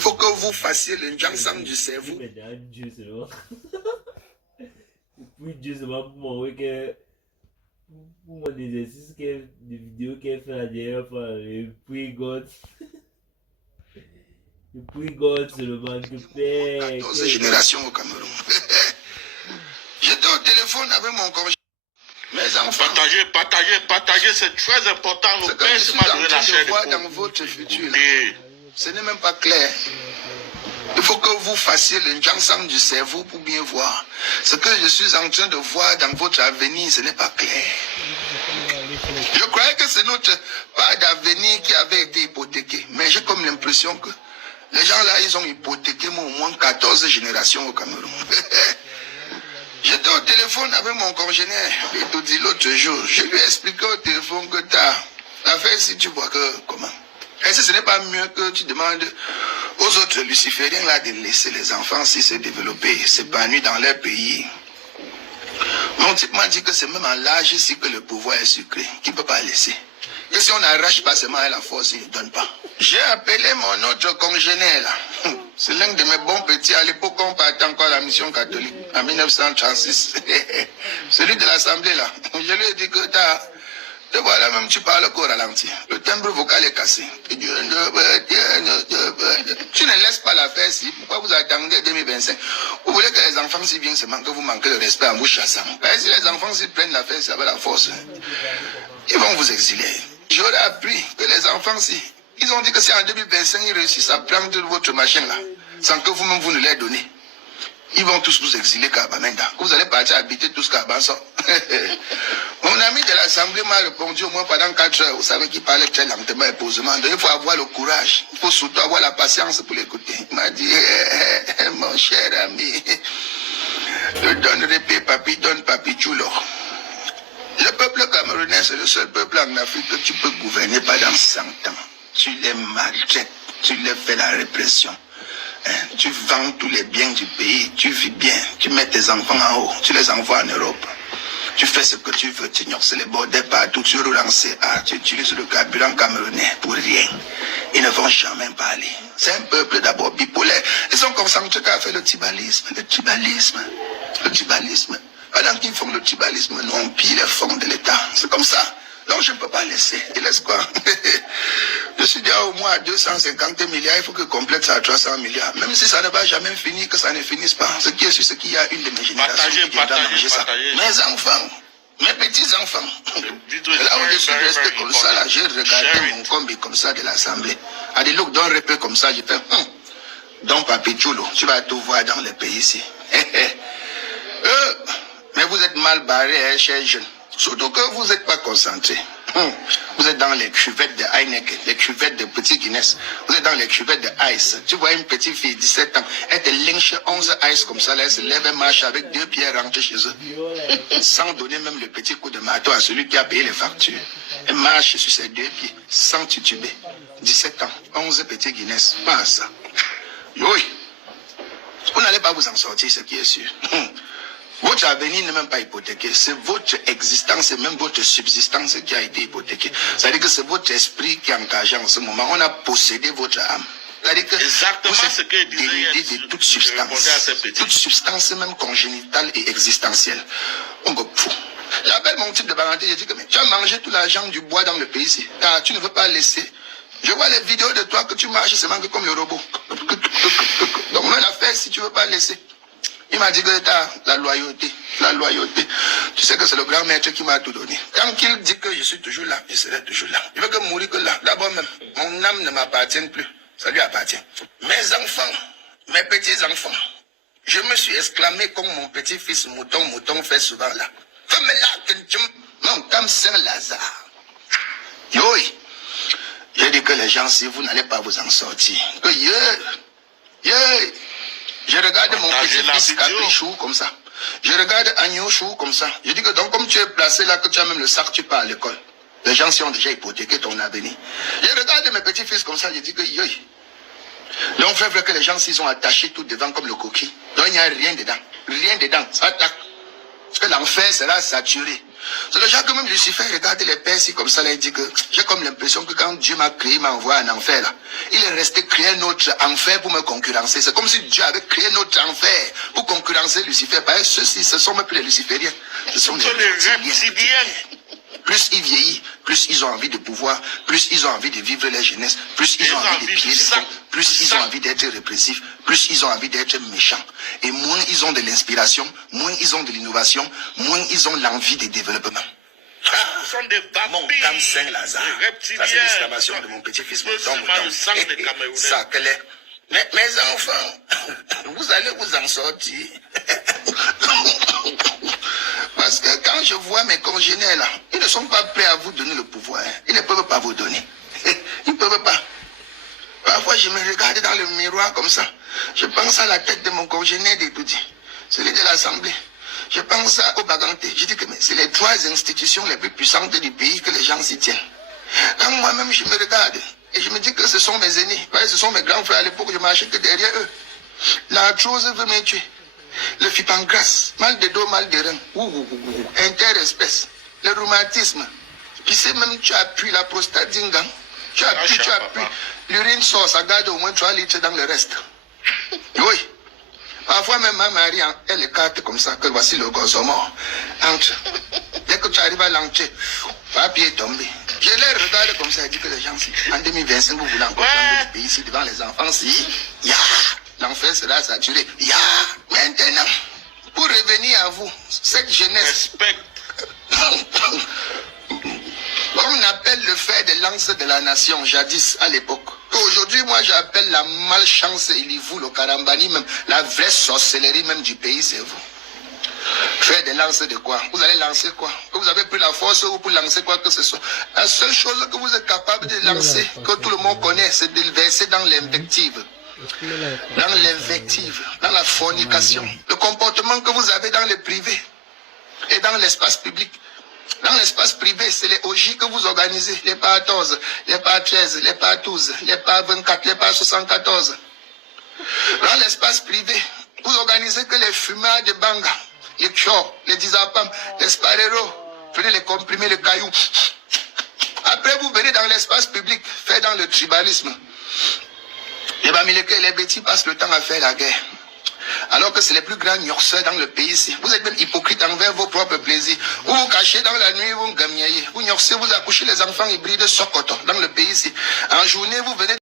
faut que vous fassiez l'ensemble du cerveau. Puis Dieu seulement pour montrer que pour mon exercice de vidéo qu'elle fait la dernière fois, et puis God. Et puis God seulement que fait. 14 générations au Cameroun. J'étais au téléphone avec mon congénère. Mes enfants. Partagez, c'est très important. Ce que je suis en train de voir dans votre futur, ce n'est même pas clair. Il faut que vous fassiez l'ensemble du cerveau pour bien voir. Ce que je suis en train de voir dans votre avenir, ce n'est pas clair. Je croyais que c'est notre part d'avenir qui avait été hypothéqué. Mais j'ai comme l'impression que les gens là, ils ont hypothéqué au moins 14 générations au Cameroun. J'étais au téléphone avec mon congénère, il te dit l'autre jour, je lui ai expliqué au téléphone que t'as fait si tu vois que comment. Est-ce que ce n'est pas mieux que tu demandes aux autres lucifériens là de laisser les enfants si se développer, s'épanouir dans leur pays? Mon type m'a dit que c'est même en l'âge ici que le pouvoir est sucré, qu'il ne peut pas laisser. Que si on n'arrache pas seulement à la force, il ne donne pas. J'ai appelé mon autre congénère là. C'est l'un de mes bons petits. À l'époque, on partait encore à la mission catholique, en 1936. Celui de l'Assemblée là. Je lui ai dit que te voilà, même tu parles au ralenti. Le timbre vocal est cassé. Tu ne laisses pas la faire si. Pourquoi vous attendez 2025? Vous voulez que les enfants s'y viennent seulement que vous manquez de respect en vous chassant. Si les enfants s'y prennent la faire, c'est avec la force. Ils vont vous exiler. J'aurais appris que les enfants s'y. Ils ont dit que c'est en 2025 ils réussissent à prendre votre machine là, sans que vous-même vous ne les donnez. Ils vont tous vous exiler Kabamenda. Vous allez partir habiter tous Kabanso. Mon ami de l'Assemblée m'a répondu au moins pendant 4 heures. Vous savez qu'il parlait très lentement et posément. Donc il faut avoir le courage. Il faut surtout avoir la patience pour l'écouter. Il m'a dit, mon cher ami, je donne répé, papi, donne papi chulo. Le peuple camerounais, c'est le seul peuple en Afrique que tu peux gouverner pendant 100 ans. Tu les maltraites, tu les fais la répression. Tu vends tous les biens du pays, tu vis bien, tu mets tes enfants en haut, tu les envoies en Europe. Tu fais ce que tu veux, tu ignores les bordels partout, tu roules en CA, tu utilises le carburant camerounais pour rien. Ils ne vont jamais parler. C'est un peuple d'abord bipolaire. Ils sont concentrés qu'à faire le tribalisme. Pendant qu'ils font le tribalisme, nous on pille les fonds de l'État. C'est comme ça. Donc je ne peux pas laisser. Il laisse quoi? Je suis déjà au moins à 250 milliards. Il faut que complète ça à 300 milliards. Même si ça ne va jamais finir, que ça ne finisse pas. Ce qui est sûr, c'est qu'il y a une de mes générations qui viendra manger ça. Mes enfants, mes petits-enfants. Là où je suis resté comme ça, là, j'ai regardé mon combi comme ça de l'Assemblée. À des looks d'un repère comme ça, j'ai fait, donc Papi Chulo, tu vas tout voir dans le pays ici. Mais vous êtes mal barrés, chers jeunes. Surtout que vous n'êtes pas concentrés. Vous êtes dans les cuvettes de Heineken, les cuvettes de Petit Guinness. Vous êtes dans les cuvettes de Ice. Tu vois une petite fille, 17 ans, elle te lynche 11 Ice comme ça, là, elle se lève et marche avec 2 pieds rentrés chez eux. Sans donner même le petit coup de marteau à celui qui a payé les factures. Elle marche sur ses 2 pieds, sans tituber. 17 ans, 11 petits Guinness. Pas ça. Oui. Vous n'allez pas vous en sortir, ce qui est sûr. Votre avenir n'est même pas hypothéqué. C'est votre existence et même votre subsistance qui a été hypothéquée. C'est-à-dire que c'est votre esprit qui est engagé en ce moment. On a possédé votre âme. C'est-à-dire que exactement vous êtes ce que dénudé de toute substance. Toute substance même congénitale et existentielle. On go fou. J'appelle mon type de parenté, je dis que mais, tu as mangé tout l'argent du bois dans le pays ici. Car tu ne veux pas laisser. Je vois les vidéos de toi que tu marches seulement comme le robot. Donc on l'a fait si tu ne veux pas laisser. Il m'a dit que la loyauté. Tu sais que c'est le grand maître qui m'a tout donné. Quand il dit que je suis toujours là, je serai toujours là. Je veux que mourir que là. D'abord même, mon âme ne m'appartient plus. Ça lui appartient. Mes enfants, mes petits-enfants, je me suis exclamé comme mon petit-fils Mouton fait souvent là. Fais-moi là, mon comme Saint-Lazare. Oui. J'ai dit que les gens, si vous n'allez pas vous en sortir, que je regarde mon petit-fils Caprichou comme ça. Je regarde Agnochou comme ça. Je dis que donc comme tu es placé là, que tu as même le sac, tu pars à l'école. Les gens s'y ont déjà hypothéqué ton avenir. Je regarde mes petits-fils comme ça, je dis que donc frère que les gens s'y sont attachés tout devant comme le coquille. Donc il n'y a rien dedans. Rien dedans. Ça attaque. Parce que l'enfer sera saturé. C'est déjà que même Lucifer regarde les pères ici comme ça, là, il dit que j'ai comme l'impression que quand Dieu m'a créé, il m'a envoyé en enfer là. Il est resté créer un autre enfer pour me concurrencer. C'est comme si Dieu avait créé un autre enfer pour concurrencer Lucifer. Parce que ceux-ci, ce sont même plus les lucifériens. Ce sont Ce sont les reptiliens. Plus ils vieillissent, plus ils ont envie de pouvoir, plus ils ont envie de vivre leur jeunesse, plus ils ont envie de piller les fonds, plus ils ont envie d'être répressifs, plus ils ont envie d'être méchants. Et moins ils ont de l'inspiration, moins ils ont de l'innovation, moins ils ont l'envie de développement. Ce sont des Mon vampires. Cam Saint-Lazare. Des reptiliens. Ça, c'est l'exclamation de mon petit-fils. Le sang des Camerounais. Ça, quel est. Mais mes enfants, vous allez vous en sortir. Parce que quand je vois mes congénères là, ils ne sont pas prêts à vous donner le pouvoir. Ils ne peuvent pas vous donner. Ils ne peuvent pas. Parfois, je me regarde dans le miroir comme ça. Je pense à la tête de mon congénère d'Edoudi, celui de l'Assemblée. Je pense au Baganté. Je dis que c'est les 3 institutions les plus puissantes du pays que les gens s'y tiennent. Quand moi-même, je me regarde et je me dis que ce sont mes aînés. Parce que ce sont mes grands frères à l'époque, je marchais que derrière eux. L'arthrose veut me tuer. Le fipancras, mal de dos, mal de rein, interespèce, le rhumatisme. Puis c'est même tu appuies la prostate d'Ingang, tu appuies, l'urine sort, ça garde au moins 3 litres dans le reste. Oui. Parfois même ma Marie, elle écarte comme ça, que voici le gosomor. Entre. Dès que tu arrives à l'entrée, papier est tombé. Je les regarde comme ça et dis que les gens, si en 2025, vous voulez encore changer le pays ici devant les enfants, si, l'enfer sera saturé. Maintenant, pour revenir à vous, cette jeunesse, comme on appelle le fer de lance de la nation, jadis à l'époque. Aujourd'hui, moi, j'appelle la malchance, le karambani, même la vraie sorcellerie même du pays, c'est vous. Faire des lances de quoi? Vous allez lancer quoi? Que vous avez pris la force ou pour lancer quoi que ce soit. La seule chose que vous êtes capable de lancer, que tout le monde connaît, c'est de le verser dans l'invective. Dans l'invective, dans la fornication. Le comportement que vous avez dans le privé et dans l'espace public. Dans l'espace privé, c'est les OJ que vous organisez. Les pas 14, les pas 13, les pas 12, les pas 24, les pas 74. Dans l'espace privé, vous organisez que les fumeurs de banga, les tchors, les dizapam, les spareros, prenez les comprimés, les cailloux. Après, vous venez dans l'espace public, fait dans le tribalisme. Les Bamileke et les Bétis passent le temps à faire la guerre. Alors que c'est les plus grands gnorseurs dans le pays ici. Vous êtes même hypocrite envers vos propres plaisirs. Vous vous cachez dans la nuit, vous gamiaillez. Vous gnorsez, vous accouchez les enfants hybrides Sokoto dans le pays ici. En journée, vous venez